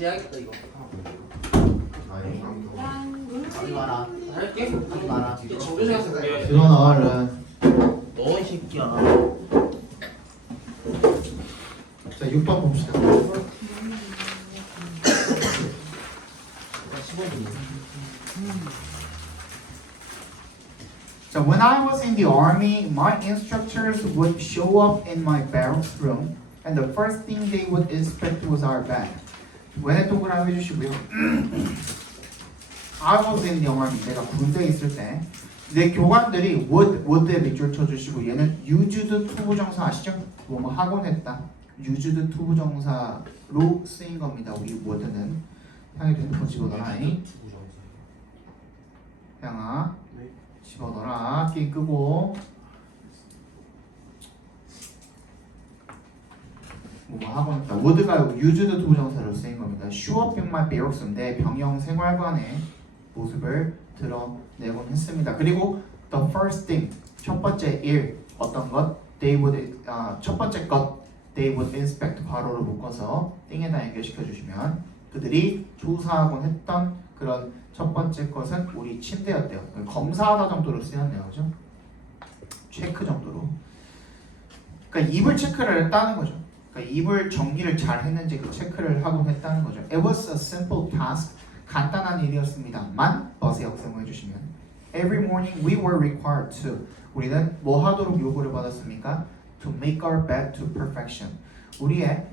해야겠다 이거. 아니 하지 마라. 할게. 하지 마라. 정조생에서 그래야지. 들어놔 얼른. 너 이 새끼야. 자 6번 봅시다. 15분. So when I was in the army, my instructors would show up in my barracks room, and the first thing they would inspect was our bed. 왜 동그라미 해주시고요. I was in the army. 내가 군대에 있을 때 내 교관들이 would에 밑줄 쳐주시고 얘는 used to 부정사 아시죠? 뭐뭐 하곤 했다. used to 부정사로 쓰인 겁니다. 우리 would는 향이 핸드폰 집어넣어라. 향아 집어넣어라. 게임 끄고 뭐 하고 있다. would가 used to 부정사로 쓰인 겁니다. show up in my barracks 내 병영 생활관의 모습을 드러내곤 했습니다. 그리고 the first thing 첫 번째 일 어떤 것 they would 첫 번째 것 they would inspect 괄호로 묶어서 띵에다 연결시켜 주시면 그들이 조사하곤 했던 그런 첫 번째 것은 우리 침대였대요. 검사하다 정도로 쓰였네요. 그죠? 체크 정도로. 그러니까 이불 체크를 했다는 거죠. 그러니까 이불 정리를 잘 했는지 그 체크를 하곤 했다는 거죠. It was a simple task. 간단한 일이었습니다만 버스 역성을 해주시면 Every morning we were required to 우리는 뭐 하도록 요구를 받았습니까? To make our bed to perfection. 우리의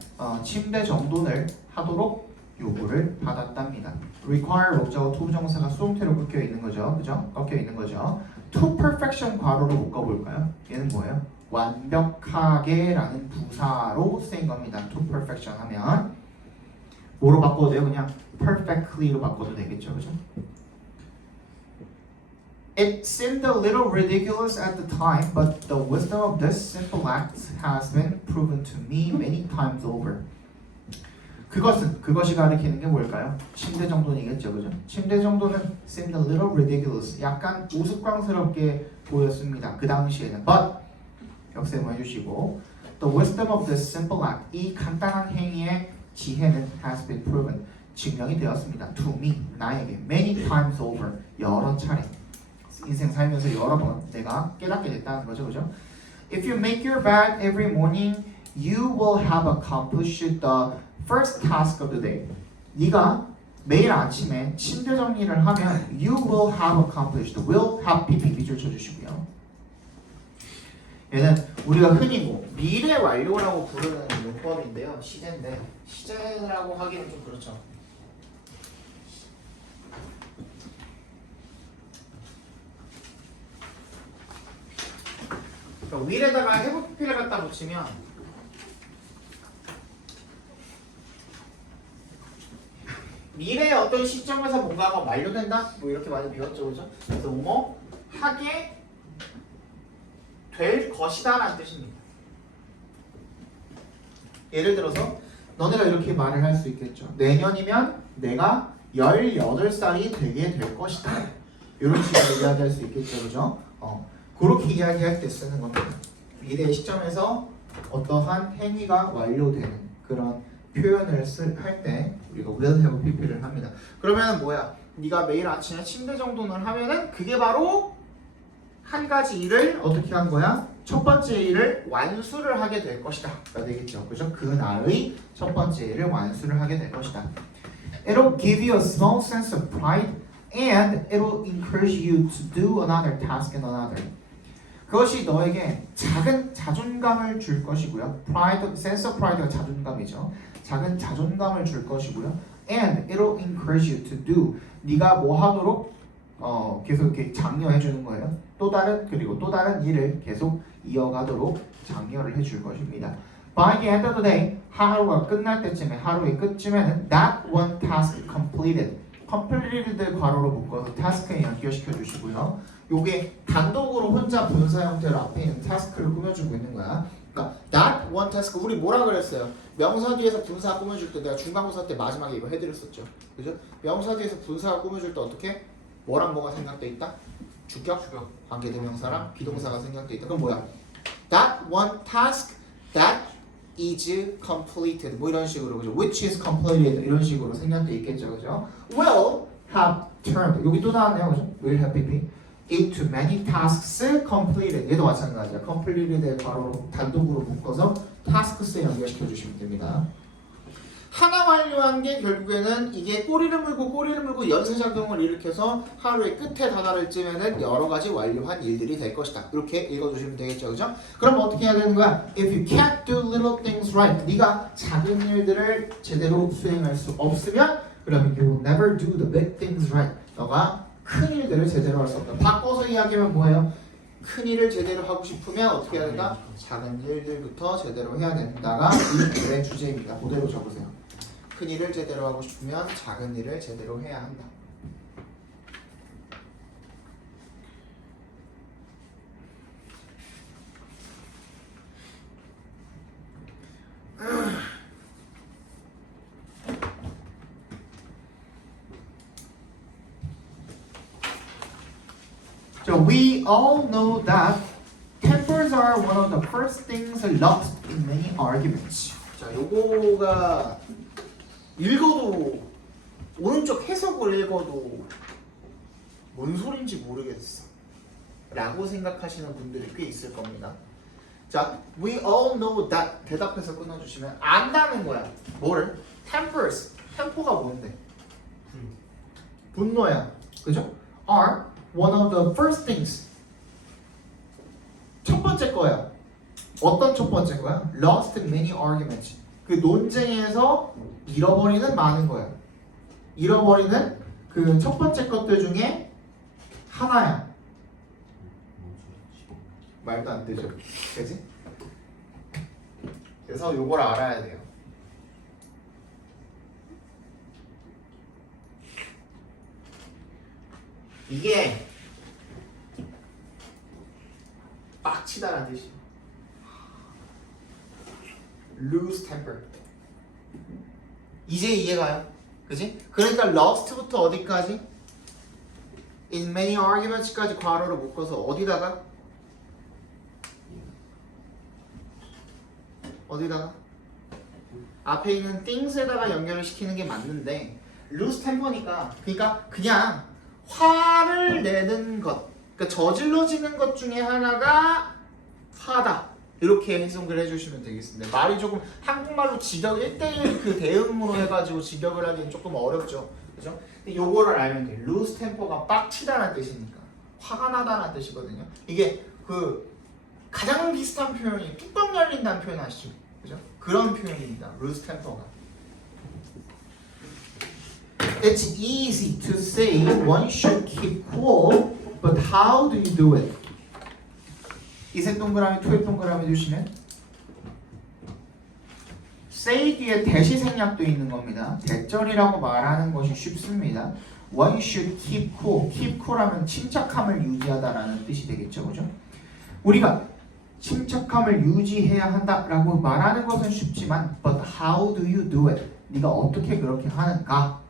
침대 정돈을 하도록 요구를 받았답니다. require 목적어 to 부정사가 수동태로 꺾여 있는 거죠. 그죠? 꺾여 있는 거죠. to perfection 괄호로 묶어볼까요? 얘는 뭐예요? 완벽하게라는 부사로 쓰인 겁니다. to perfection 하면 뭐로 바꿔도 돼요? 그냥 perfectly로 바꿔도 되겠죠. 그죠? It seemed a little ridiculous at the time, but the wisdom of this simple act has been proven to me many times over. 그것이 가리키는 게 뭘까요? 침대 정돈이겠죠, 그죠? 침대 정돈은 seemed a little ridiculous, 약간 우스꽝스럽게 보였습니다. 그 당시에는, but 역세모 해주시고, the wisdom of this simple act, 이 간단한 행위의 지혜는 has been proven, 증명이 되었습니다. To me, 나에게 many times over, 여러 차례. 인생 살면서 여러 번 내가 깨닫게 됐다는 거죠, 그죠? If you make your bed every morning, you will have accomplished the first task of the day. 네가 매일 아침에 침대 정리를 하면 you will have accomplished. will have pp 밑줄 쳐주시고요. 얘는 우리가 흔히 뭐 미래 완료라고 부르는 용법인데요. 시제인데 시제라고 하기는 좀 그렇죠. 그러니까 will에다가 have pp를 갖다 붙이면 미래의 어떤 시점에서 뭔가가 완료된다? 뭐 이렇게 많이 배웠죠, 그죠? 그래서 뭐 하게 될 것이다 라는 뜻입니다. 예를 들어서 너네가 이렇게 말을 할 수 있겠죠. 내년이면 내가 18살이 되게 될 것이다. 이런 식으로 이야기할 수 있겠죠, 그죠? 그렇게 이야기할 때 쓰는 겁니다. 미래의 시점에서 어떠한 행위가 완료되는 그런 표현을 할 때 우리가 will have pp를 합니다. 그러면 뭐야? 네가 매일 아침에 침대 정돈을 하면은 그게 바로 한 가지 일을 어떻게 한 거야? 첫 번째 일을 완수를 하게 될 것이다. 가 되겠죠. 그죠? 그날의 첫 번째 일을 완수를 하게 될 것이다. It'll give you a small sense of pride and it'll encourage you to do another task and another. 그것이 너에게 작은 자존감을 줄 것이고요. pride, sense of pride가 자존감이죠. 작은 자존감을 줄 것이고요. And it'll encourage you to do. 네가 뭐 하도록 계속 이렇게 장려해 주는 거예요. 또 다른 일을 계속 이어가도록 장려를 해줄 것입니다. By the end of the day, 하루가 끝날 때쯤에 하루의 끝쯤에는 that one task completed. completed 괄호로 묶어서 task에 연결시켜 주시고요. 요게 단독으로 혼자 분사 형태로 앞에 있는 task를 꾸며주고 있는 거야. 그러니까 that one task 우리 뭐라 그랬어요? 명사 뒤에서 분사 꾸며줄 때 내가 중간고사 때 마지막에 이거 해드렸었죠. 그죠? 명사 뒤에서 분사가 꾸며줄 때 어떻게? 뭐랑 뭐가 생각돼 있다? 주격, 관계대명사랑 비동사가 생각돼 있다. 그럼 뭐야? That one task that is completed 뭐 이런 식으로 그죠? which is completed 이런 식으로 생략돼 있겠죠, 그죠? will have turned 여기 또 나왔네요, 그죠? will have been into many tasks completed 얘도 마찬가지야. completed에 바로 단독으로 묶어서 tasks에 연결시켜 주시면 됩니다. 하나 완료한 게 결국에는 이게 꼬리를 물고 연쇄작용을 일으켜서 하루의 끝에 다다를 쯤에는 여러 가지 완료한 일들이 될 것이다. 이렇게 읽어주시면 되겠죠, 그죠? 그럼 어떻게 해야 되는 거야? If you can't do little things right, 네가 작은 일들을 제대로 수행할 수 없으면 그러면 you will never do the big things right. 너가 큰 일들을 제대로 할 수 없다. 바꿔서 이야기하면 뭐예요? 큰 일을 제대로 하고 싶으면 어떻게 해야 된다? 작은 일들부터 제대로 해야 된다가 이 글의 주제입니다. 그대로 적으세요. 큰 일을 제대로 하고 싶으면 작은 일을 제대로 해야 한다. So we all know that tempers are one of the first things lost in many arguments. 자, 요거가 읽어도 오른쪽 해석을 읽어도 뭔 소린지 모르겠어 라고 생각하시는 분들이 꽤 있을 겁니다. 자, we all know that 대답해서 끊어주시면 안다는 거야. 뭐를? tempers. 템포가 뭔데? 분노야. 그죠? are one of the first things. 첫 번째 거야. 어떤 첫 번째 거야? lost in many arguments. 그 논쟁에서 잃어버리는 많은 거야. 잃어버리는 그 첫 번째 것들 중에 하나야. 말도 안 되죠. 그지? 그래서 요걸 알아야 돼요. 이게 빡치다라는 뜻이에요. lose temper. 이제 이해가요? 그지? 그러니까 lost부터 어디까지? in many arguments까지 괄호를 묶어서 어디다가? 앞에 있는 things에다가 연결을 시키는 게 맞는데 lose temper니까 그러니까 그냥 화를 내는 것, 그러니까 저질러지는 것 중에 하나가 화다. 이렇게 해석을 해주시면 되겠습니다. 말이 조금 한국말로 직역 1대1 그 대응으로 해가지고 직역을 하기엔 조금 어렵죠. 그죠? 근데 요거를 알면 돼. lose temper가 빡치다라는 뜻이니까 화가 나다라는 뜻이거든요. 이게 그 가장 비슷한 표현이 뚜껑 열린다는 표현 아시죠? 그죠? 그런 표현입니다. lose temper가. It's easy to say one should keep cool, but how do you do it? 이색 동그라미, 투획 동그라미 주시면 say 뒤에 대시 생략도 있는 겁니다. 대절이라고 말하는 것이 쉽습니다. One should keep cool. keep cool 하면 침착함을 유지하다라는 뜻이 되겠죠, 그죠? 우리가 침착함을 유지해야 한다라고 말하는 것은 쉽지만 but how do you do it? 네가 어떻게 그렇게 하는가?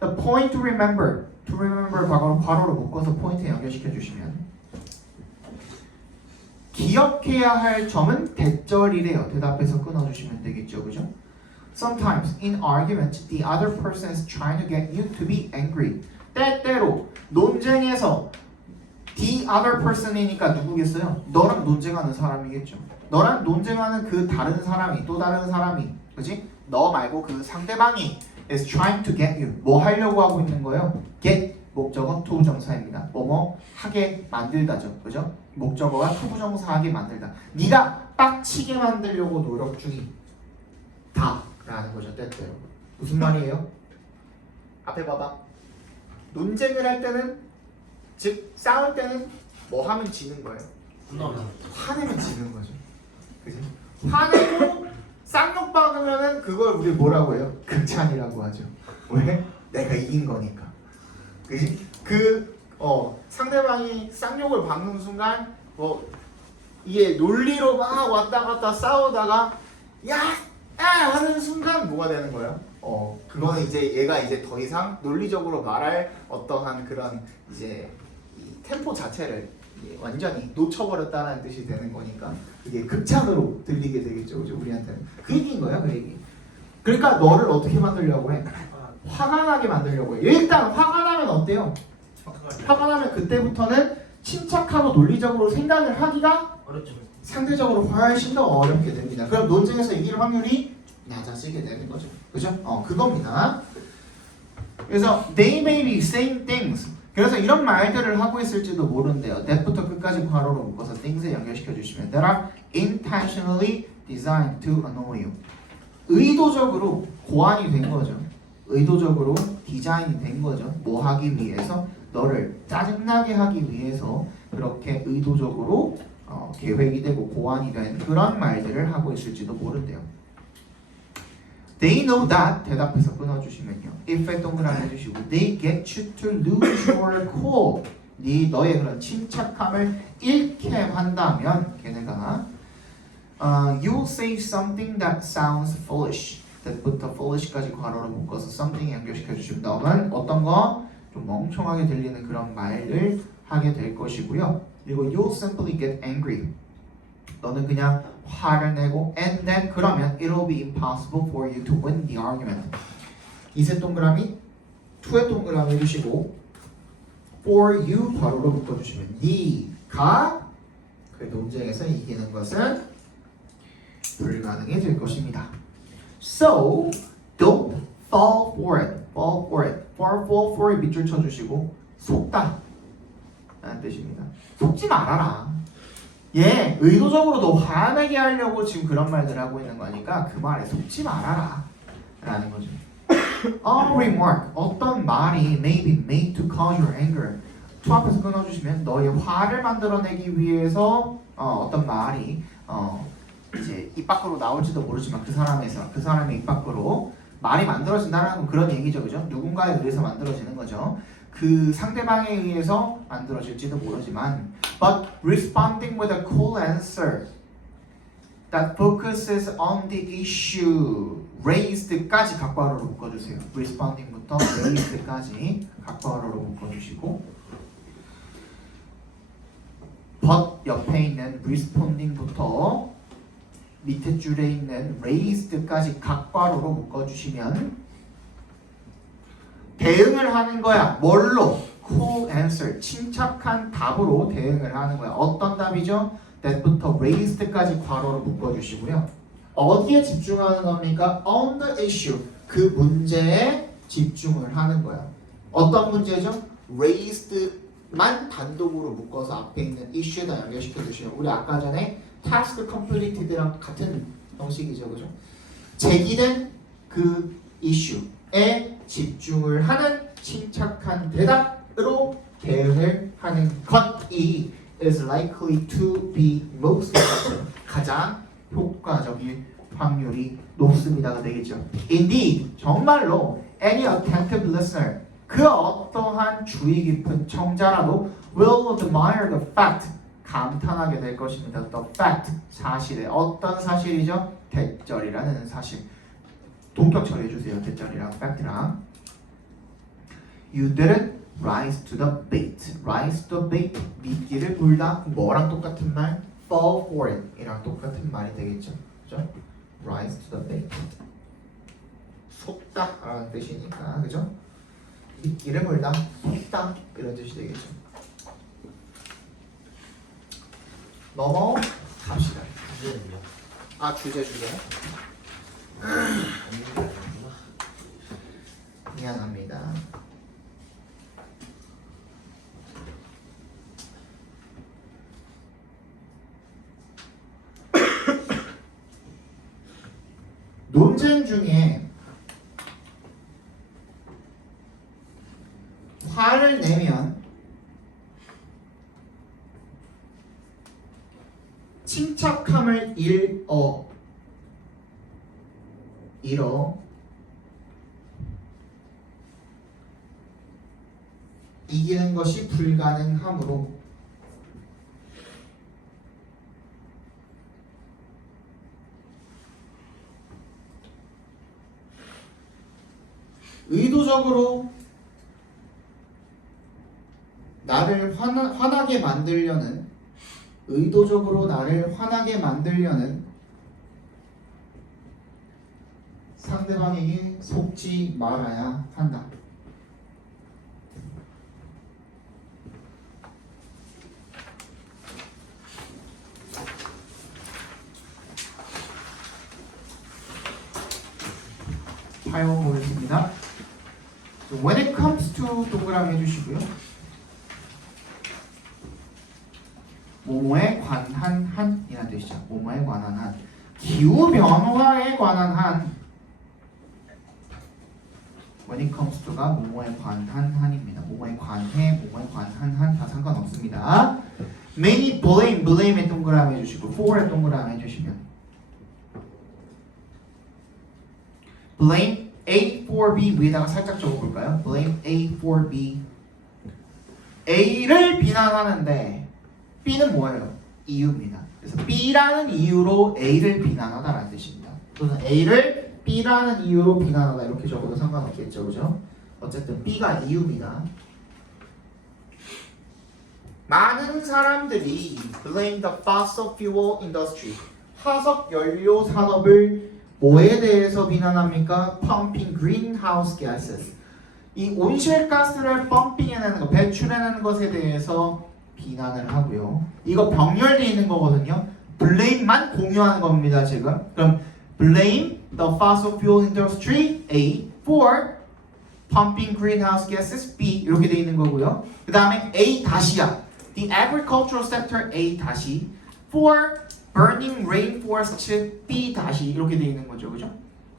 The point to remember 괄호로 묶어서 포인트에 연결시켜 주시면 기억해야 할 점은 대절이래요. 대답해서 끊어주시면 되겠죠, 그죠? Sometimes in argument, the other person is trying to get you to be angry. 때때로 논쟁에서 the other person이니까 누구겠어요? 너랑 논쟁하는 사람이겠죠. 너랑 논쟁하는 그 다른 사람이, 또 다른 사람이, 그지? 너 말고 그 상대방이 is trying to get you. 뭐 하려고 하고 있는 거예요? get 목적어 투부정사입니다. 뭐뭐 하게 만들다죠, 그죠? 목적어가 투부정사하게 만들다. 네가 빡치게 만들려고 노력 중이다라는 거죠, 때때로. 무슨 말이에요? 앞에 봐봐. 논쟁을 할 때는, 즉 싸울 때는 뭐 하면 지는 거예요? 화내면 지는 거죠. 그죠? 화내고 쌍욕 박으면은 그걸 우리 뭐라고 해요? 극찬이라고 하죠. 왜? 내가 이긴 거니까. 그지? 상대방이 쌍욕을 박는 순간 이게 논리로 막 왔다 갔다 싸우다가 야 하는 순간 뭐가 되는 거예요? 그거는 이제 얘가 이제 더 이상 논리적으로 말할 어떠한 그런 이제 이 템포 자체를 완전히 놓쳐버렸다는 뜻이 되는 거니까 그게 극찬으로 들리게 되겠죠, 그죠? 우리한테는 그 얘기인 거야, 그 얘기. 그러니까 너를 어떻게 만들려고 해? 화가 나게 만들려고 해. 일단 화가 나면 어때요? 화가 나면 그때부터는 침착하고 논리적으로 생각을 하기가 어렵죠. 상대적으로 훨씬 더 어렵게 됩니다. 그럼 논쟁에서 이길 확률이 낮아지게 되는 거죠. 그죠? 그겁니다. 그래서 they may be saying things. 그래서 이런 말들을 하고 있을지도 모른대요. that부터 끝까지 괄호로 묶어서 things에 연결시켜 주시면 that are intentionally designed to annoy you. 의도적으로 고안이 된 거죠. 의도적으로 디자인이 된 거죠. 뭐 하기 위해서? 너를 짜증나게 하기 위해서 그렇게 의도적으로 계획이 되고 고안이 된 그런 말들을 하고 있을지도 모른대요. They know that 대답해서 끊어주시면요. If에 동그라미 해주시고 They get you to lose your cool. 너의 그런 침착함을 잃게 한다면 걔네가 You'll say something that sounds foolish. that부터 foolish까지 괄호로 묶어서 something 연결시켜 주시면 너는 어떤 거? 좀 멍청하게 들리는 그런 말을 하게 될 것이고요. 그리고 you'll simply get angry. 너는 그냥 화를 내고 and then 그러면 it'll be impossible for you to win the argument. 이세 동그라미, to의 동그라미 해주시고 for you 괄호로 묶어주시면 네가 그 논쟁에서 이기는 것은 불가능해질 것입니다. So don't fall for it. Fall for it. fall for it 밑줄 쳐주시고 속다 라는 뜻입니다. 속지 말아라. 예, 의도적으로 너 화내게 하려고 지금 그런 말들 하고 있는 거니까 그 말에 속지 말아라 라는 거죠. A remark, 어떤 말이 may be made to cause your anger. to 앞에서 끊어주시면 너의 화를 만들어내기 위해서 어떤 말이 이제 입 밖으로 나올지도 모르지만 그 사람의 입 밖으로 말이 만들어진다는 그런 얘기죠, 그죠? 누군가에 의해서 만들어지는 거죠. 그 상대방에 의해서 만들어질지도 모르지만 but responding with a cool answer that focuses on the issue raised까지 각괄호로 묶어주세요. responding부터 raised까지 각괄호로 묶어주시고 but 옆에 있는 responding부터 밑에 줄에 있는 raised까지 각괄호로 묶어주시면 대응을 하는 거야. 뭘로? cool answer, 침착한 답으로 대응을 하는 거야. 어떤 답이죠? that부터 raised까지 괄호로 묶어주시고요. 어디에 집중하는 겁니까? on the issue, 그 문제에 집중을 하는 거야. 어떤 문제죠? raised만 단독으로 묶어서 앞에 있는 issue에다 연결시켜 주시면 우리 아까 전에 task completed랑 같은 형식이죠, 그죠? 제기된 그 issue에 집중을 하는 침착한 대답으로 대응을 하는 것이 is likely to be most effective. 가장 효과적일 확률이 높습니다가 되겠죠. Indeed, 정말로 any attentive listener, 그 어떠한 주의 깊은 청자라도 will admire the fact, 감탄하게 될 것입니다. The fact, 사실에 어떤 사실이죠? 대절이라는 사실. 동격 처리해주세요. 대절이랑 fact랑. You didn't rise to the bait. rise to the bait, 미끼를 물다. 뭐랑 똑같은 말? fall for it 이랑 똑같은 말이 되겠죠. 그죠? rise to the bait. 속다 라는 뜻이니까, 그죠? 미끼를 물다, 속다 이런 뜻이 되겠죠. 넘어갑시다. 주제는요? 주제. 미안합니다. 논쟁 중에 화를 내면 침착함을 잃어 이기는 것이 불가능하므로 의도적으로 나를 나를 화나게 만들려는 의도적으로 나를 화나게 만들려는 상대방에게 속지 말아야 한다. 사용 보겠습니다. When it comes to 동그라미 해주시고요. 뭐뭐에 관한 한이라는 뜻이죠. 뭐뭐에 관한 한. 기후 변화에 관한 한. When it comes to가 뭐뭐에 관한 한입니다. 뭐뭐에 관해, 뭐뭐에 관한 한 다 상관없습니다. Many blame에 동그라미 해주시고 for에 동그라미 해주시면 blame A for B 위에다가 살짝 적어볼까요? Blame A for B. A를 비난하는데 B는 뭐예요? 이유입니다. 그래서 B라는 이유로 A를 비난하다라는 뜻입니다. 또는 A를 B라는 이유로 비난하다 이렇게 적어도 상관없겠죠, 그죠? 어쨌든 B가 이유입니다. 많은 사람들이 blame the fossil fuel industry. 화석 연료 산업을 뭐에 대해서 비난합니까? Pumping greenhouse gases. 이 온실가스를 펌핑해내는 것, 배출해내는 것에 대해서 비난을 하고요. 이거 병렬되어 있는 거거든요. blame만 공유하는 겁니다, 지금. 그럼 blame the fossil fuel industry A for pumping greenhouse gases B 이렇게 되어 있는 거고요. 그 다음에 A 다시야. The agricultural sector A 다시 for burning rainforest B 다시 이렇게 되어 있는 거죠, 그죠?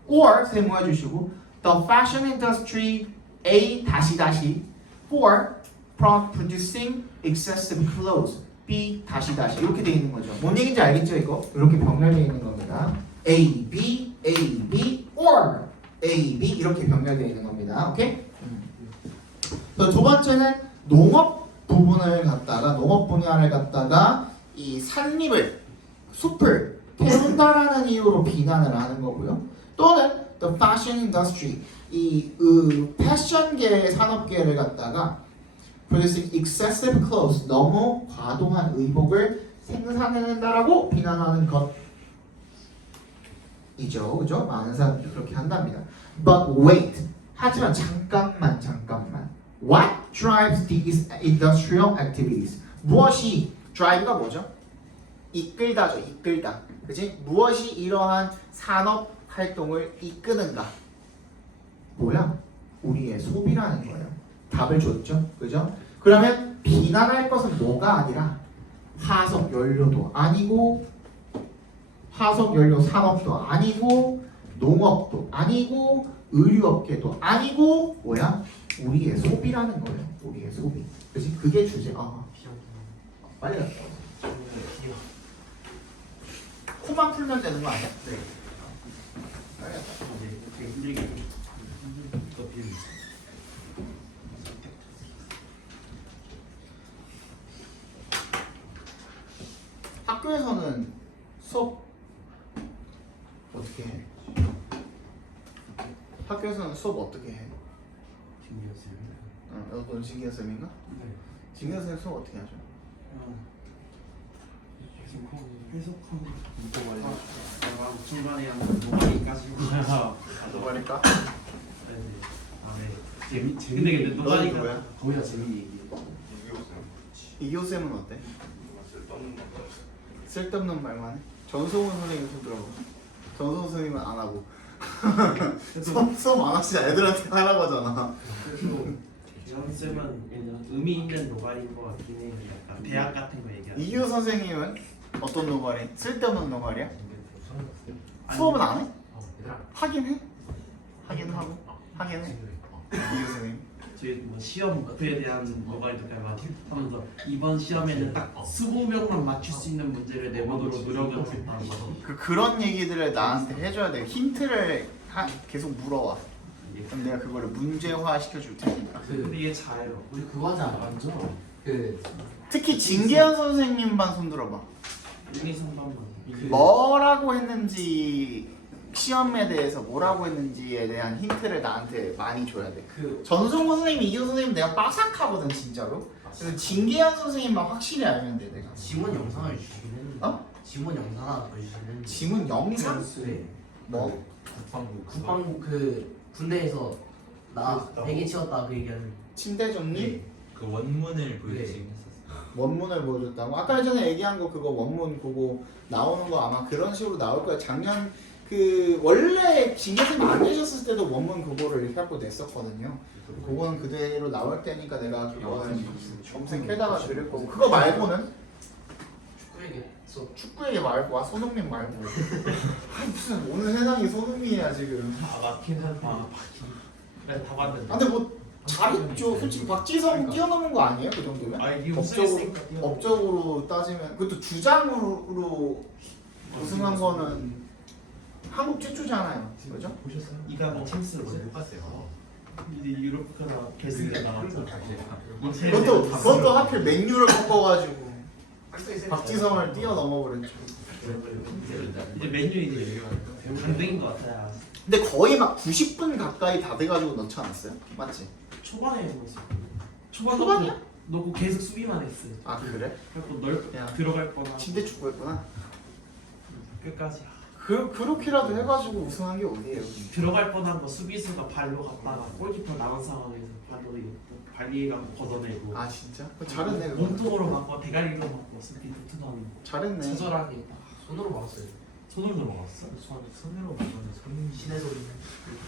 or 세모해 주시고 the fashion industry A 다시 다시 for producing excessive clothes B 다시 다시 이렇게 되어 있는 거죠. 뭔 얘기인지 알겠죠, 이거? 이렇게 병렬되어 있는 겁니다. A B A B or A B 이렇게 병렬되어 있는 겁니다. 오케이? 두 번째는 농업 부분을 갖다가 농업 분야를 갖다가 이 산림을 숲을 태운다라는 이유로 비난을 하는 거고요. 또는 the fashion industry 이 패션계 산업계를 갖다가 producing excessive clothes 너무 과도한 의복을 생산해낸다라고 비난하는 것이죠, 그죠? 많은 사람들이 그렇게 한답니다. But wait, 하지만 잠깐만. What drives these industrial activities? 무엇이 drive가 뭐죠? 이끌다죠, 이끌다. 그치? 무엇이 이러한 산업 활동을 이끄는가? 뭐야? 우리의 소비라는 거예요. 답을 줬죠, 그죠? 그러면 비난할 것은 뭐가 아니라 화석 연료도 아니고 화석 연료 산업도 아니고 농업도 아니고 의류업계도 아니고 뭐야? 우리의 소비라는 거예요. 우리의 소비. 그치? 그게 주제. 빨리 갔다 와. 코만 풀면 되는 거 아니야? 네. 빨리 갔다 와. 되게 힘들게 또 비밀. 학교에서는 수업 어떻게 해? 학교에서는 수업 어떻게 해? 신기했어요. 너도 진기현 쌤인가? 네. 진기현 쌤 수업 어떻게 하죠? 해석하고 이거 말이야. 내가 중간에 한 노가리까지 가서 노가리까? 네. 근데 노가리가 뭐야? 거의 다 재미 얘기. 이기호 쌤은 어때? 쓸데없는 말만 해? 전소훈 선생님 손 들어봐. 전소훈 선생님은 안 하고 수업 안 하시지 애들한테 하라고 하잖아. 이런 쌤은 의미 있는 노가리인 것 같긴 해. 약간 대학 같은 거 얘기하는. 이기호 선생님은 어떤 노가리? 쓸데없는 노가리야? 수업은 안 해? 하긴 해? 하긴 하고? 하긴 해? 이기호 선생님 저희 뭐 시험 목표에 대한 노가리도 하면서 이번 시험에는 딱 20명만 맞출 수 있는 문제를 내보도록 노력을 했다는 거. 그런 얘기들을 나한테 해줘야 돼. 힌트를 계속 물어와. 그럼 내가 그거를 문제화 시켜줄 테니까. 근데 이게 잘해요. 우리 그거 하지 않아? 완전 특히 진계현 선생님 반 손 들어봐. 의미 상담만. 뭐라고 했는지 시험에 대해서 뭐라고 했는지에 대한 힌트를 나한테 많이 줘야 돼. 그 전성호 선생님, 이기호 선생님 내가 빠삭하거든 진짜로. 그래서 진계현 선생님만 확실히 알면 돼 내가. 지문 영상을 주시긴 했는데. 어? 지문 영상 하나 더 주시긴 했는데. 지문 영상? 네. 뭐? 국방부 그 군대에서 나 베개 치웠다 그 얘기하는. 침대 정리? 그 원문을 보여주긴 했었어. 원문을 보여줬다고? 아까 전에 얘기한 거 그거 원문 그거 나오는 거 아마 그런 식으로 나올 거야. 작년 그 원래 진계쌤 안 계셨을 때도 원문 그거를 이렇게 갖고 냈었거든요. 그거는 그대로 나올 때니까 내가 그거는 검색해다가 드릴 거고. 그거 말고는 축구 얘기했어. 축구 얘기 말고 손흥민 말고. 아, 무슨 오늘 세상이 손흥민이야 지금. 아 맞긴 하다. 그래 다 봤는데. 아, 근데 뭐 잘했죠. 솔직히 박지성 뛰어넘은 거 아니에요? 그 정도면? 아 이게 업적으로, 우승했으니까 뛰어. 업적으로 따지면 그것도 주장으로 우승한 거는 한국 최초잖아요. 그죠? 보셨어요? 이가 챔스를 못 봤어요. 이제 유로프가 결승에 나왔잖아. 그것도 하필 맨유를 꺾어가지고 박지성을 뛰어넘어 버렸죠. 이제 맨유 이제 강등인 것 같아요. 근데 거의 막 90분 가까이 다 돼가지고 넣지 않았어요? 맞지? 초반에 했었어. 초반 초반이야? 넣고 계속 수비만 했어요. 아 그래? 그래서 넓 야. 들어갈 뻔한 침대 축구였구나. 끝까지 그렇게라도 해가지고 우승한 게 어디예요? 들어갈 뻔한 거 수비수가 발로 갔다가 골키퍼 나온 상황에서 발리랑 걷어내고 아 진짜? 잘했네 그거. 몸통으로 맞고 대가리로 맞고 수비 도트넘 잘했네. 처절하게 손으로 막았어요. 손으로 넘어갔어? 손으로 막았네. 신의 소리.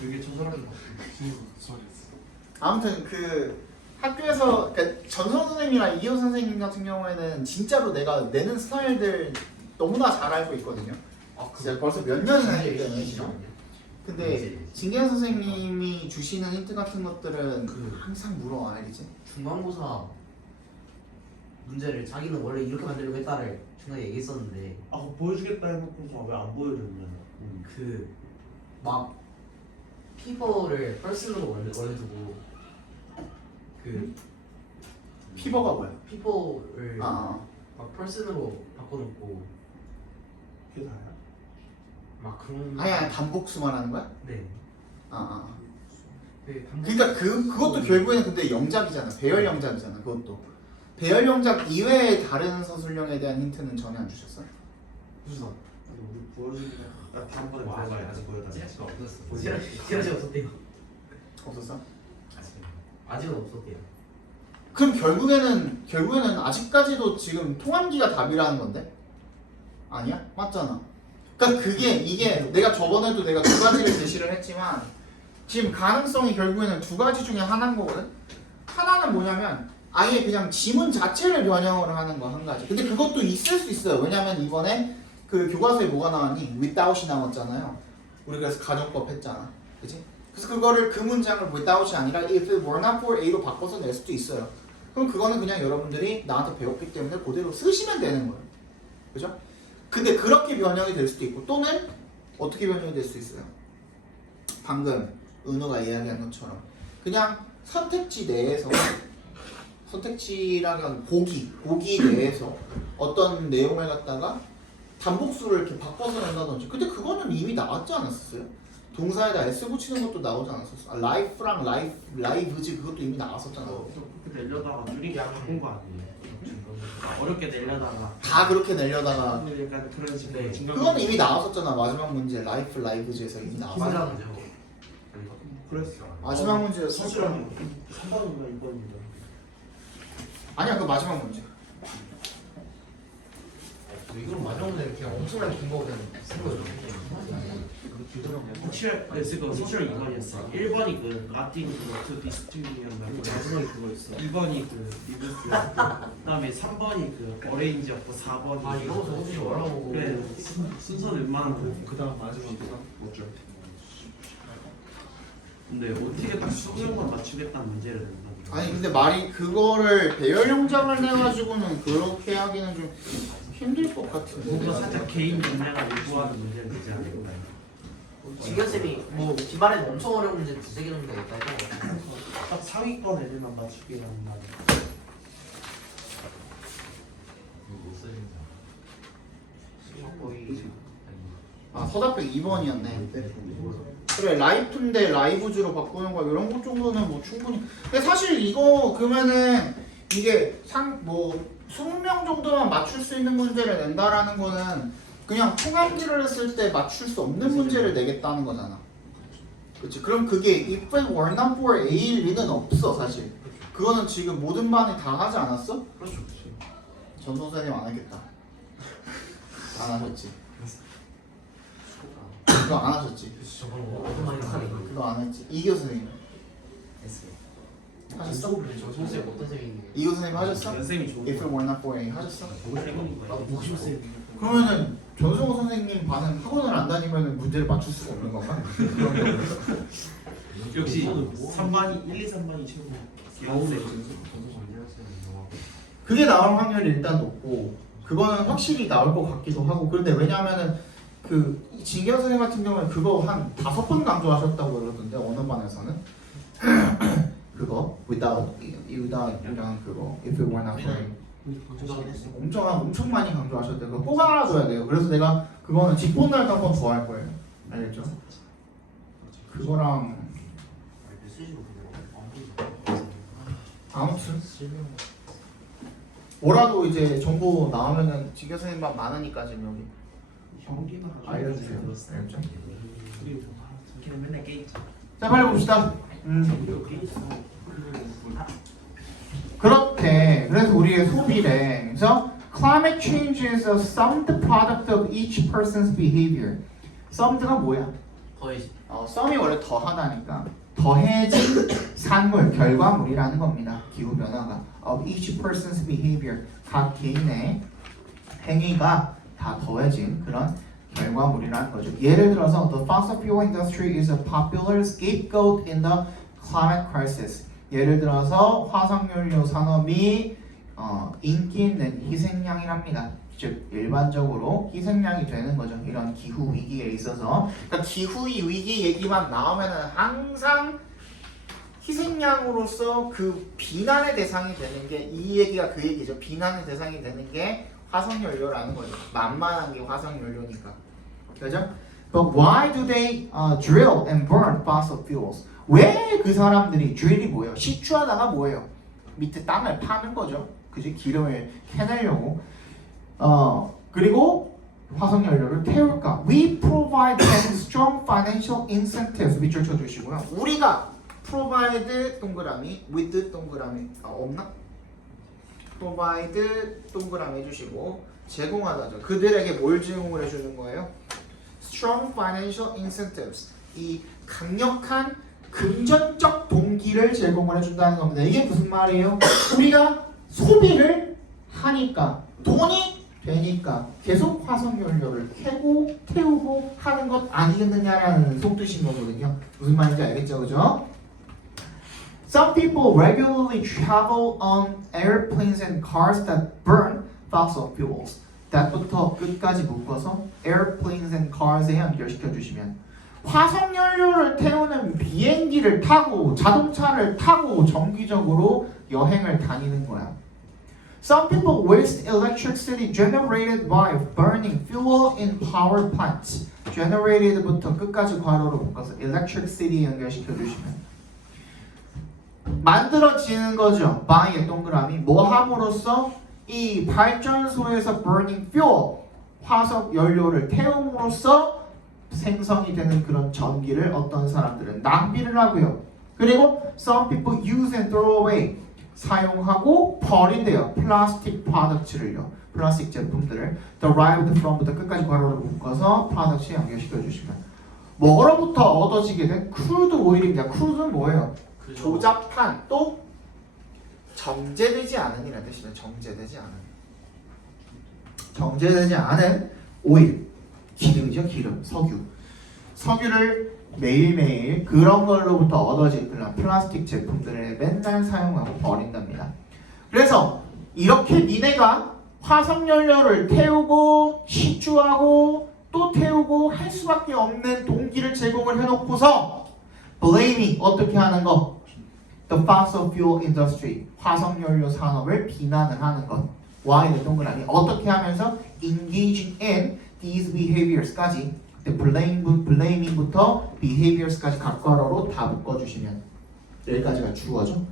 되게 처절하게 맞고 아무튼 그 학교에서 그러니까 전선 선생님이랑 이호 선생님 같은 경우에는 진짜로 내가 내는 스타일들 너무나 잘 알고 있거든요. 아 진짜 벌써 몇 년이나 했거든요. 근데 진계현 선생님이 주시는 힌트 같은 것들은 항상 물어 알지? 중간고사 문제를 자기는 원래 이렇게 만들려고 했다를 중간에 얘기했었는데 아 그거 보여주겠다 해놓고서 왜 안 보여줬냐 그 막 피버를 펄슨으로 원래 두고 그 피버가 뭐야? 피버를 아, 막 펄슨으로 바꿔놓고 그게 다야? 막 그런 아니 단복수만 하는 거야? 네. 아. 그 그러니까 그것도 결국에는 근데 영작이잖아. 배열 영작이잖아. 그것도 배열 영작 이외의 다른 서술형에 대한 힌트는 전혀 안 주셨어요? 무슨 우리 보여주기가 나 다음번에 보여봐야지 보여달라 없었어. 지라시 없었대요. 없었어? 아직은 없었대요. 그럼 결국에는 아직까지도 지금 통합기가 답이라는 건데? 아니야? 맞잖아. 그러니까 이게 내가 저번에도 내가 두 가지를 제시를 했지만 지금 가능성이 결국에는 두 가지 중에 하나인 거거든? 하나는 뭐냐면 아예 그냥 지문 자체를 변형을 하는 거 한 가지. 근데 그것도 있을 수 있어요. 왜냐면 이번에 그 교과서에 뭐가 나왔니? without이 나왔잖아요. 우리 그래서 가정법 했잖아. 그치? 그래서 그거를 그 문장을 without이 아니라 if it were not for A로 바꿔서 낼 수도 있어요. 그럼 그거는 그냥 여러분들이 나한테 배웠기 때문에 그대로 쓰시면 되는 거예요. 그죠? 근데 그렇게 변형이 될 수도 있고 또는 어떻게 변형이 될 수 있어요? 방금 은호가 이야기한 것처럼 그냥 선택지 내에서 선택지라는 보기 내에서 어떤 내용을 갖다가 단복수를 이렇게 바꿔서 낸다든지 근데 그거는 이미 나왔지 않았어요? 동사에다 S 붙이는 것도 나오지 않았었어? 아, life랑 live즈 그것도 이미 나왔었잖아. 그렇게 내려다가 느리게 바꾼 거 아니에요? 어렵게 내려다가 다 그렇게 내려다가 약간 그런 식으로 네. 중간 그건 이미 나왔었잖아. 마지막 문제 life live즈에서 이미 나왔어. 맞아 문제. 그랬어. 마지막 문제였어. 사실은 3번인가 2번인가 아니야 그 마지막 문제. 이건 마지막 문제 그냥 엄청나게 긴 거 그냥 쓴 거죠. 확실했을 거 소셜 2번이었어. 1번이 그 라틴 그 디스트리였나 마지막에 그거였어. 2번이 그 리뷰스. 그다음에 3번이 그 어레인지였고 4번이 아 이거 적어주지 말라고. 그래 순서는 웬만한 거. 그다음 마지막이가 뭐죠? 근데 어떻게 딱 20명만 맞추겠다는 문제를 낸다. 아니 근데 말이 그거를 배열 영장을 내가지고는 그렇게 하기는 좀 힘들 것 같은데. 그거 살짝 개인 역량을 요구하는 문제를 내지 않을까. 진경 쌤이 뭐 기말에는 엄청 어려운 문제 두세 개 정도 있다고. 딱 상위권 애들만 맞추기라는 말이야. 못 쓰는 거의 아 서답백 2번이었네. 그래 라이프인데 라이브즈로 바꾸는 거 이런 것 정도는 뭐 충분히. 근데 사실 이거 그러면은 이게 뭐 20명 정도만 맞출 수 있는 문제를 낸다라는 거는 그냥 통합기를 했을 때 맞출 수 없는 문제를 내겠다는 거잖아. 그렇지? 그럼 그게 if it were not for A일 리는 없어 사실. 그거는 지금 모든 반이 다 하지 않았어? 그렇죠. 전 선생님 안 하겠다. 안 하셨지? 그거 안 하셨지? 저번 어떤 말이 나가네. 그거 안 했지? 이 교수님 했어요. 하셨어? 저 선생님 어떤 쌤인데? 이 교수님 하셨어? 연쌤이 좋은 if it were not for A 하셨어? 나도 보고 싶었어요. 그러면은 전승호 선생님 반은 학원을 안 다니면 문제를 맞출 수가 없는 건가? 역시 3반이 1, 2, 3반이 최고. 연쌤. 그게 나올 확률이 일단 높고 그거는 확실히 나올 것 같기도 하고. 그런데 왜냐하면은 그 진경 선생님 같은 경우는 그거 한 5번 강조하셨다고 그러던데 어느 반에서는 그거 without이랑 그거 if it were not for A 엄청 많이 강조하셨대요. 그거 꼭 알아둬야 돼요. 그래서 내가 그거는 직본 날 한번 더 할 거예요. 알겠죠? 그거랑 아무튼 뭐라도 이제 정보 나오면은 지 교수님만 많으니까 지금 여기 경기나 알려주세요. 알겠죠? 그리고 걔는 맨날 게임. 자 빨리 봅시다. 그리고 게임. 그렇대. 그래서 우리의 소비래. 그래서 climate change is a summed product of each person's behavior. summed가 뭐야? 더해지. 썸이 원래 더하다니까 더해진 산물 결과물이라는 겁니다. 기후 변화가 of each person's behavior 각 개인의 행위가 다 더해진 그런 결과물이라는 거죠. 예를 들어서 the fossil fuel industry is a popular scapegoat in the climate crisis. 예를 들어서 화석연료 산업이 인기 있는 희생양이랍니다. 즉 일반적으로 희생양이 되는 거죠. 이런 기후 위기에 있어서. 그러니까 기후 위기 얘기만 나오면은 항상 희생양으로서 그 비난의 대상이 되는 게 이 얘기가 그 얘기죠. 비난의 대상이 되는 게 화석연료라는 거죠. 만만한 게 화석연료니까. 그죠? But why do they drill and burn fossil fuels? 왜 그 사람들이 drill이 뭐예요? 시추하다가 뭐예요? 밑에 땅을 파는 거죠. 그지? 기름을 캐내려고. 그리고 화석연료를 태울까? We provide them strong financial incentives. 밑줄 쳐주시고요. 우리가 provide 동그라미, with 동그라미 없나? provide 동그라미 해주시고 제공하다죠. 그들에게 뭘 제공을 해주는 거예요? strong financial incentives. 이 강력한 금전적 동기를 제공을 해준다는 겁니다. 이게 무슨 말이에요? 우리가 소비를 하니까 돈이 되니까 계속 화석연료를 캐고 태우고 하는 것 아니겠느냐라는 속뜻인 거거든요. 무슨 말인지 알겠죠, 그죠? Some people regularly travel on airplanes and cars that burn fossil fuels. that부터 끝까지 묶어서 airplanes and cars에 연결시켜 주시면 화석연료를 태우는 비행기를 타고 자동차를 타고 정기적으로 여행을 다니는 거야. Some people waste electricity generated by burning fuel in power plants. generated부터 끝까지 괄호로 묶어서 electricity 연결시켜 주시면 만들어지는 거죠. by의 동그라미 뭐 함으로써 이 발전소에서 burning fuel 화석 연료를 태움으로써 생성이 되는 그런 전기를 어떤 사람들은 낭비를 하고요. 그리고 some people use and throw away 사용하고 버린대요. 플라스틱 프로덕트를요. 플라스틱 제품들을 derived from부터 끝까지 괄호를 묶어서 프로덕트에 연결시켜 주시면 뭐로부터 얻어지게 된 crude oil입니다. crude는 뭐예요? 조잡한 또 정제되지 않은 이라는 뜻이면 정제되지 않은 오일 기름이죠. 기름, 석유를 매일매일 그런 걸로부터 얻어진 그런 플라스틱 제품들을 맨날 사용하고 버린답니다. 그래서 이렇게 니네가 화석연료를 태우고 시추하고 또 태우고 할 수밖에 없는 동기를 제공을 해놓고서 blaming 어떻게 하는 거? The fossil fuel industry 화석연료 산업을 비난을 하는 것. Why는 동그라미 어떻게 하면서 engaging in these behaviors까지 blaming부터 behaviors까지 각괄어로 다 묶어주시면 여기까지가 주어죠.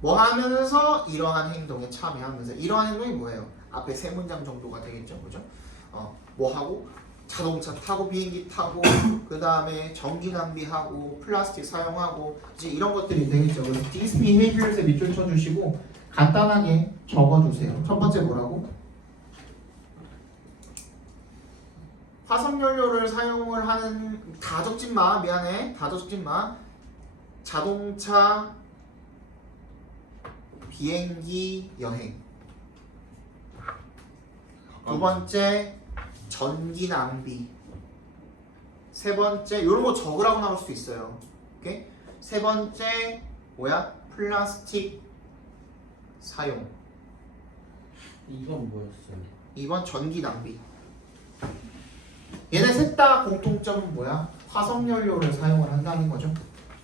뭐 하면서 이러한 행동에 참여하면서 이러한 행동이 뭐예요? 앞에 세 문장 정도가 되겠죠, 그죠? 뭐 하고 자동차 타고 비행기 타고 그 다음에 전기 낭비하고 플라스틱 사용하고 이제 이런 것들이 되겠죠. 그래서 these behaviors에 밑줄 쳐주시고 간단하게 적어주세요. 첫 번째 뭐라고? 화석연료를 사용을 하는 다 적진 마. 미안해. 다 적진 마. 자동차, 비행기, 여행. 두 번째 전기 낭비. 세 번째 이런 거 적으라고 나올 수도 있어요. 오케이? 세 번째 뭐야? 플라스틱 사용. 2번 뭐였어요? 2번 전기 낭비. 얘네 셋 다 공통점은 뭐야? 화석연료를 사용을 한다는 거죠.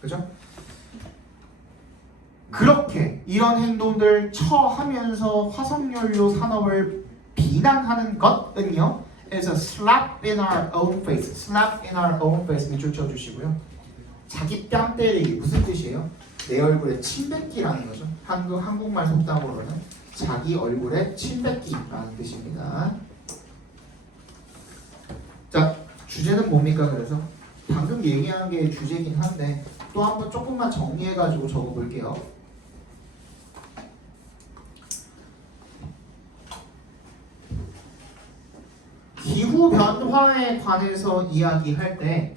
그죠? 그렇게 이런 행동들 처하면서 화석연료 산업을 비난하는 것은요, is a slap in our own face. slap in our own face 밑줄 쳐주시고요. 자기 뺨 때리기 무슨 뜻이에요? 내 얼굴에 침 뱉기라는 거죠. 한국말 속담으로는 자기 얼굴에 침 뱉기라는 뜻입니다. 자, 주제는 뭡니까? 그래서 방금 얘기한 게 주제긴 한데 또 한번 조금만 정리해가지고 적어볼게요. 기후 변화에 관해서 이야기할 때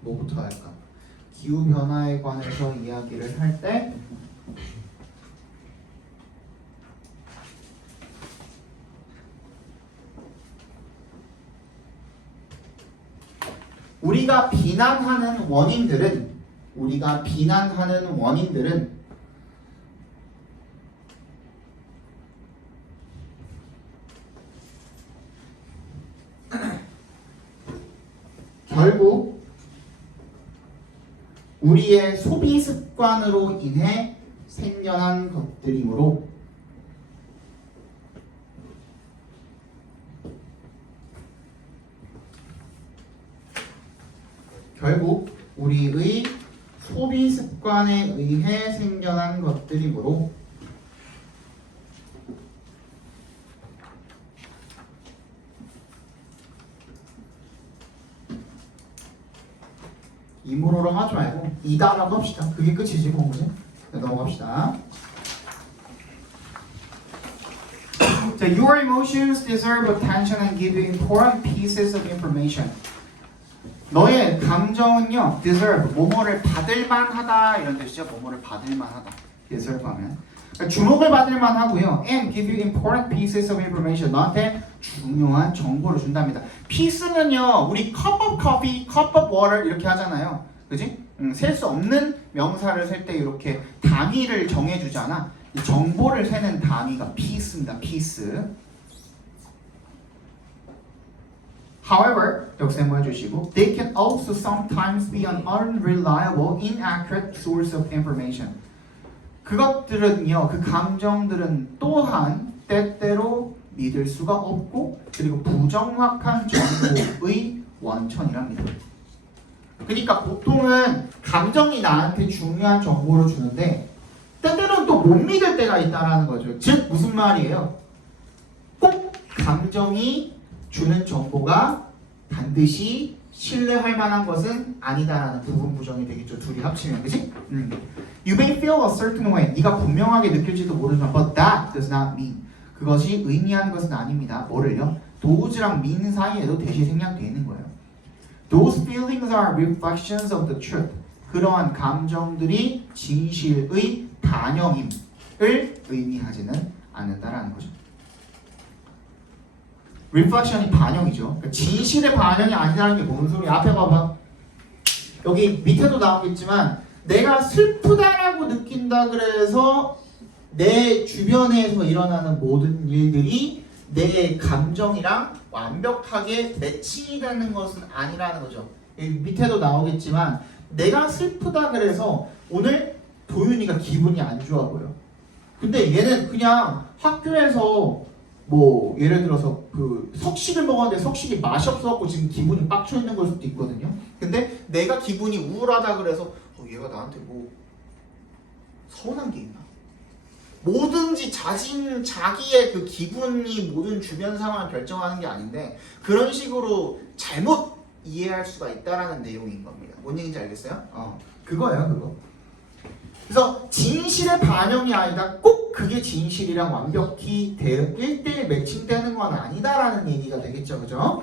뭐부터 할까? 기후 변화에 관해서 이야기를 할 때 우리가 비난하는 원인들은 결국 우리의 소비 습관으로 인해 생겨난 것들이므로 결국 우리의 소비 습관에 의해 생겨난 것들이므로 이므로로 하지 말고 이다라고 합시다. 그게 끝이지 공부는. 넘어갑시다. 자, your emotions deserve attention and give you important pieces of information. 너의 감정은요, deserve, 뭐뭐를 받을 만하다 이런 뜻이죠. 뭐뭐를 받을 만하다. deserve 하면 그러니까 주목을 받을 만하고요. and give you important pieces of information. 너한테 중요한 정보를 준답니다. piece는요, 우리 cup of coffee, cup of water 이렇게 하잖아요. 그지? 셀 수 없는 명사를 셀 때 이렇게 단위를 정해주잖아. 이 정보를 세는 단위가 piece입니다. piece. However, 역세모 해주시고 they can also sometimes be an unreliable, inaccurate source of information. 그것들은요, 그 감정들은 또한 때때로 믿을 수가 없고 그리고 부정확한 정보의 원천이랍니다. 그러니까 보통은 감정이 나한테 중요한 정보를 주는데 때때로는 또 못 믿을 때가 있다는 거죠. 즉 무슨 말이에요? 꼭 감정이 주는 정보가 반드시 신뢰할 만한 것은 아니다라는 부분 부정이 되겠죠. 둘이 합치면, 그치? You may feel a certain way. 네가 분명하게 느낄지도 모르지만 but that does not mean. 그것이 의미하는 것은 아닙니다. 뭐를요? does랑 mean 사이에도 대시 생략되어 있는 거예요. Those feelings are reflections of the truth. 그러한 감정들이 진실의 반영임을 의미하지는 않는다라는 거죠. reflection이 반영이죠. 그러니까 진실의 반영이 아니라는 게 뭔 소리야? 앞에 봐봐. 여기 밑에도 나오겠지만 내가 슬프다라고 느낀다 그래서 내 주변에서 일어나는 모든 일들이 내 감정이랑 완벽하게 매칭이 되는 것은 아니라는 거죠. 여기 밑에도 나오겠지만 내가 슬프다 그래서 오늘 도윤이가 기분이 안 좋아 보여. 근데 얘는 그냥 학교에서 뭐 예를 들어서 그 석식을 먹었는데 석식이 맛이 없어갖고 지금 기분이 빡쳐 있는 걸 수도 있거든요. 근데 내가 기분이 우울하다 그래서 얘가 나한테 뭐 서운한 게 있나? 뭐든지 자기의 그 기분이 모든 주변 상황을 결정하는 게 아닌데 그런 식으로 잘못 이해할 수가 있다라는 내용인 겁니다. 뭔 얘기인지 알겠어요? 그거예요, 그거. 그래서 진실의 반영이 아니다. 꼭 그게 진실이랑 완벽히 1대1 매칭되는 건 아니다라는 얘기가 되겠죠, 그죠?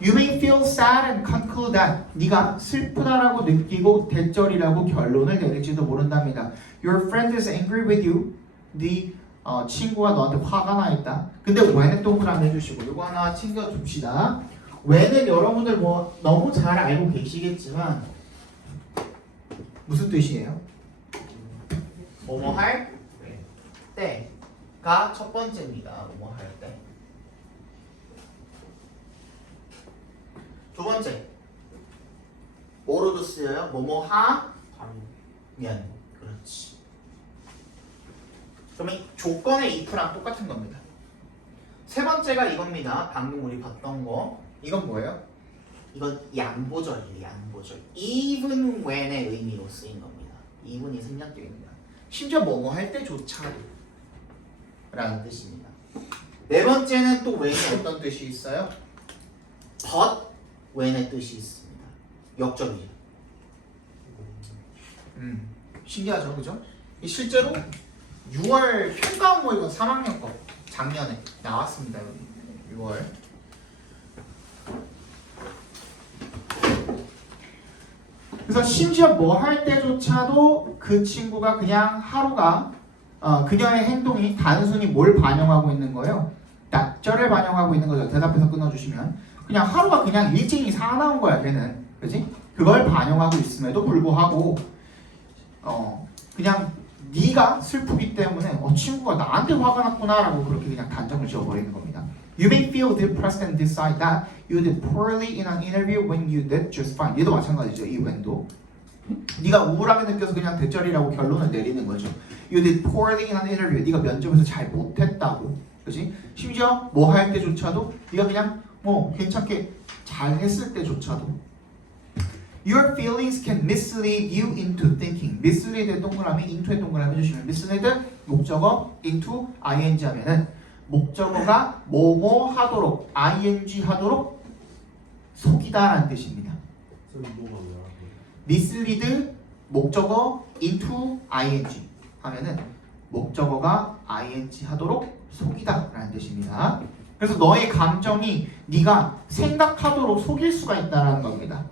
You may feel sad and conclude that. 네가 슬프다라고 느끼고 대절이라고 결론을 내릴지도 모른답니다. Your friend is angry with you. 네 친구가 너한테 화가 나 있다. 근데 when은 동그라미 해주시고 이거 하나 챙겨줍시다. when은 여러분들 뭐 너무 잘 알고 계시겠지만 무슨 뜻이에요? 뭐뭐 할 때가 첫 번째입니다. 뭐뭐 할 때. 두 번째 뭐로도 쓰여요? 뭐뭐 하면. 그렇지. 그러면 조건의 if랑 똑같은 겁니다. 세 번째가 이겁니다. 방금 우리 봤던 거. 이건 뭐예요? 이건 양보절이에요. 양보절. even when의 의미로 쓰인 겁니다. even이 생략되어있습니다. 심지어 뭐뭐 할 때조차도 라는 뜻입니다. 네 번째는 또 when이 어떤 뜻이 있어요? but when의 뜻이 있습니다. 역적이죠. 신기하죠, 그죠? 실제로 6월 평가원 모의고 3학년 거 작년에 나왔습니다. 6월. 그래서 심지어 뭐 할 때조차도 그 친구가 그냥 하루가 그녀의 행동이 단순히 뭘 반영하고 있는 거예요? 낙절을 반영하고 있는 거죠. 대답해서 끊어주시면 그냥 하루가 그냥 일진이 사나운 거야. 걔는 그지? 그걸 반영하고 있음에도 불구하고 그냥 네가 슬프기 때문에 친구가 나한테 화가 났구나라고 그렇게 그냥 단정을 지어버리는 겁니다. You may feel depressed and decide that you did poorly in an interview when you did just fine. 얘도 마찬가지죠. 이 when도. 네가 우울하게 느껴서 그냥 대절이라고 결론을 내리는 거죠. You did poorly in an interview. 네가 면접에서 잘 못했다고. 그렇지? 심지어 뭐 할 때조차도 네가 그냥 뭐 괜찮게 잘 했을 때조차도 Your feelings can mislead you into thinking. mislead의 동그라미, into의 동그라미 해주시면 mislead 목적어, into ing 하면은 목적어가 뭐뭐 하도록 ing 하도록 속이다라는 뜻입니다. mislead 목적어 into ing 하면은 목적어가 ing 하도록 속이다라는 뜻입니다. 그래서 너의 감정이 네가 생각하도록 속일 수가 있다라는 겁니다.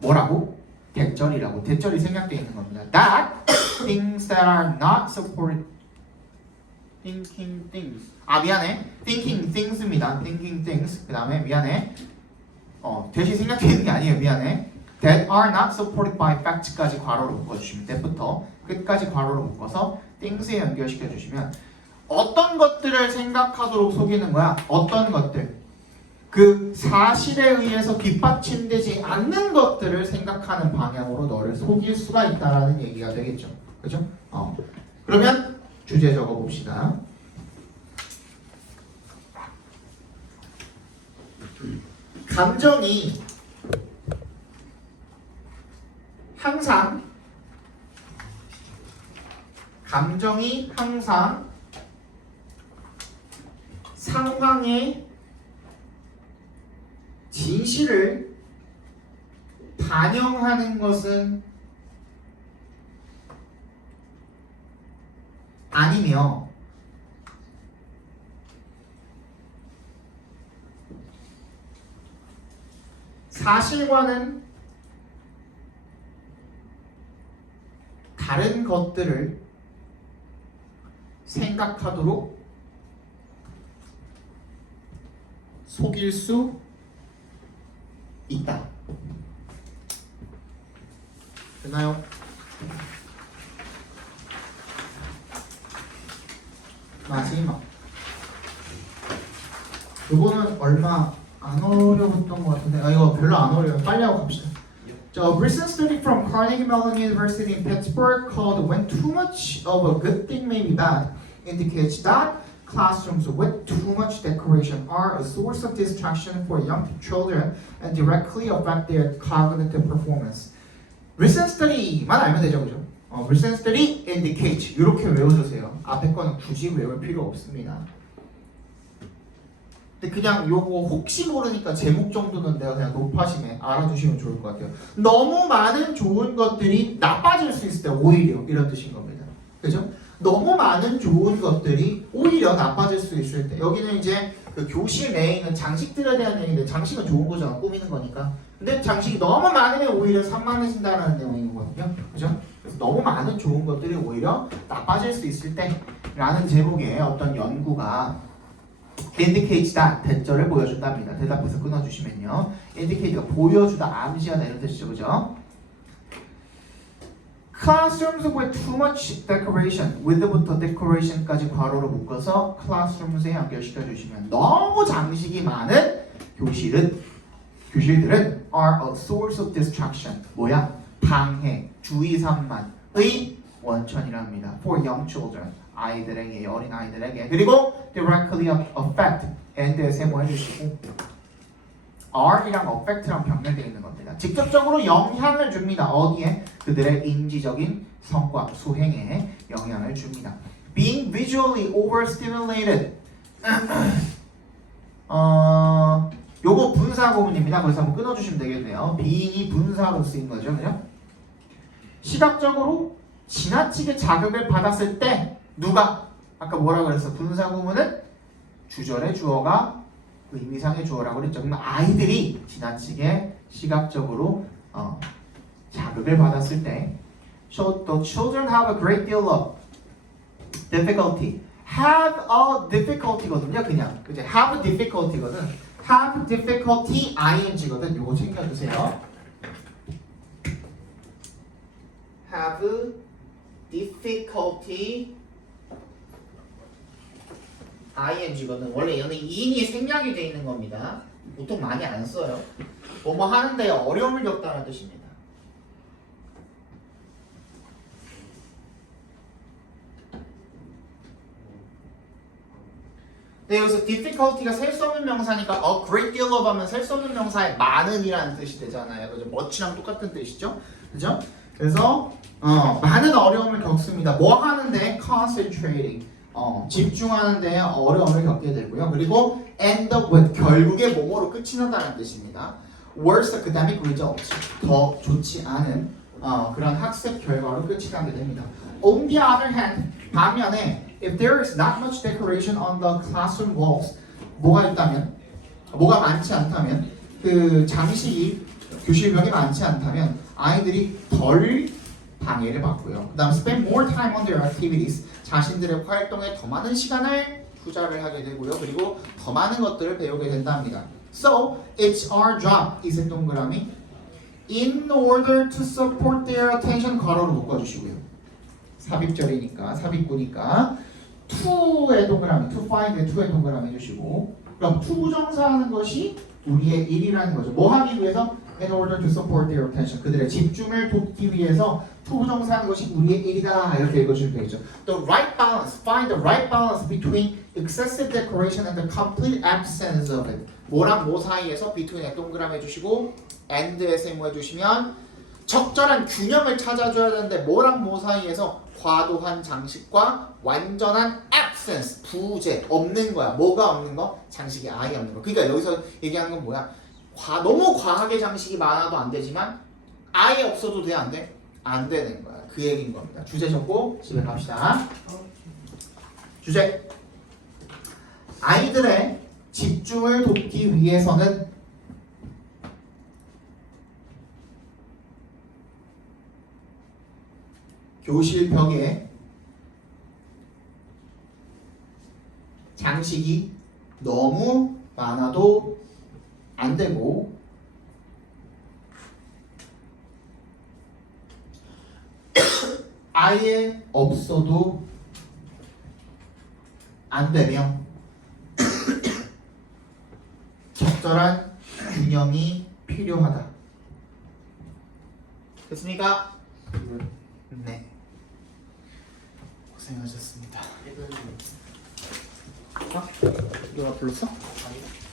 뭐라고? 대절이라고. 대절이 생략되어 있는 겁니다. That things that are not supported thinking things. 미안해. thinking things입니다. thinking things. 그 다음에 미안해. 대신 생략되어 있는 게 아니에요. 미안해. that are not supported by facts까지 괄호로 묶어주시면 때부터 끝까지 괄호로 묶어서 things에 연결시켜 주시면 어떤 것들을 생각하도록 속이는 거야? 어떤 것들? 그 사실에 의해서 뒷받침되지 않는 것들을 생각하는 방향으로 너를 속일 수가 있다라는 얘기가 되겠죠. 그죠? 그러면 주제 적어 봅시다. 감정이 항상 상황의 진실을 반영하는 것은 아니며 사실과는 다른 것들을 생각하도록 속일 수 있다. 됐나요? 이거는 얼마 안 어려웠던 것 같은데 이거 별로 안 어려워요. 빨리 하고 갑시다. A recent study from Carnegie Mellon University in Pittsburgh called When Too Much of a Good Thing May Be Bad indicates that classrooms with too much decoration are a source of distraction for young children and directly affect their cognitive performance. Recent study만 알면 되죠, 그죠? Recent study indicates 이렇게 외워주세요. 앞에 거는 굳이 외울 필요 없습니다. 근데 그냥 요거 혹시 모르니까 제목 정도는 내가 그냥 높아심에 알아두시면 좋을 것 같아요. 너무 많은 좋은 것들이 나빠질 수 있을 때 오히려 이런 뜻인 겁니다. 그죠? 너무 많은 좋은 것들이 오히려 나빠질 수 있을 때 여기는 이제 그 교실 내에 있는 장식들에 대한 얘기인데 장식은 좋은 거잖아. 꾸미는 거니까. 근데 장식이 너무 많으면 오히려 산만해진다는 내용이거든요. 그죠? 그래서 너무 많은 좋은 것들이 오히려 나빠질 수 있을 때 라는 제목의 어떤 연구가 indicates that 대절을 보여준답니다. 대답해서 끊어주시면요. indicate가 보여주다, 암시하다 이런 뜻이죠. 그죠? classrooms with too much decoration with부터 decoration까지 괄호로 묶어서 classrooms에 연결시켜 주시면 너무 장식이 많은 교실들은 are a source of distraction 뭐야? 방해, 주의 산만의 원천이랍니다. for young children 아이들에게, 어린 아이들에게. 그리고 directly affect and에 세모해 주시고 R이랑 affect랑 병렬되어 있는 겁니다. 직접적으로 영향을 줍니다. 어디에? 그들의 인지적인 성과, 수행에 영향을 줍니다. Being visually overstimulated 요거 분사 구문입니다. 그래서 한번 끊어주시면 되겠네요. being이 분사로 쓰인 거죠. 그죠? 시각적으로 지나치게 자극을 받았을 때 누가? 아까 뭐라 그랬어? 분사 구문은 주절의 주어가 의미상의 주어라고 그랬죠. 그러면 아이들이 지나치게 시각적으로 자극을 받았을 때 So the children have a great deal of difficulty. Have a difficulty거든요. 그냥 그죠? Have difficulty거든. Have difficulty ing거든. 요거 챙겨주세요. Have difficulty ing거든. 원래 얘는 in이 생략이 되어 있는 겁니다. 보통 많이 안 써요. 뭐뭐 하는데 어려움을 겪다는 뜻입니다. 네, 여기서 difficulty가 셀 수 없는 명사니까 a great deal of 하면 셀 수 없는 명사의 많은이라는 뜻이 되잖아요. 그죠? much랑 똑같은 뜻이죠. 그죠? 그래서 많은 어려움을 겪습니다. 뭐 하는데? concentrating. 집중하는데 어려움을 겪게 되고요. 그리고 end up with 결국에 뭐뭐로 끝이 난다는 뜻입니다. worse academic results 더 좋지 않은 그런 학습 결과로 끝이 나게 됩니다. On the other hand 반면에 if there is not much decoration on the classroom walls 뭐가 있다면 뭐가 많지 않다면 그 장식이 교실벽에 많지 않다면 아이들이 덜 방해를 받고요. 그 다음 spend more time on their activities 자신들의 활동에 더 많은 시간을 투자를 하게 되고요. 그리고 더 많은 것들을 배우게 된답니다. So it's our job 이세 동그라미 in order to support their attention 괄호로 묶어주시고요. 삽입절이니까 삽입구니까 to의 동그라미 to find의 to의 동그라미 해주시고 그럼 to 부정사하는 것이 우리의 일이라는 거죠. 뭐 하기 위해서? In order to support their attention 그들의 집중을 돕기 위해서 to 부정사하는 것이 우리의 일이다 이렇게 읽어주면 되겠죠. The right balance, find the right balance between excessive decoration and the complete absence of it. 뭐랑 뭐 사이에서 between에 동그라미 해주시고 and에 세모해주시면 적절한 균형을 찾아줘야 되는데 뭐랑 뭐 사이에서 과도한 장식과 완전한 absence, 부재, 없는 거야. 뭐가 없는 거? 장식이 아예 없는 거. 그러니까 여기서 얘기하는 건 뭐야? 너무 과하게 장식이 많아도 안 되지만 아예 없어도 돼? 안 돼? 안 되는 거야. 그 얘기인 겁니다. 주제 적고 집에 갑시다. 주제 아이들의 집중을 돕기 위해서는 교실 벽에 장식이 너무 많아도 안 되고 아예 없어도 안 되며 적절한 균형이 필요하다. 됐습니까? 네. 고생하셨습니다. 누가 불렀어? 아니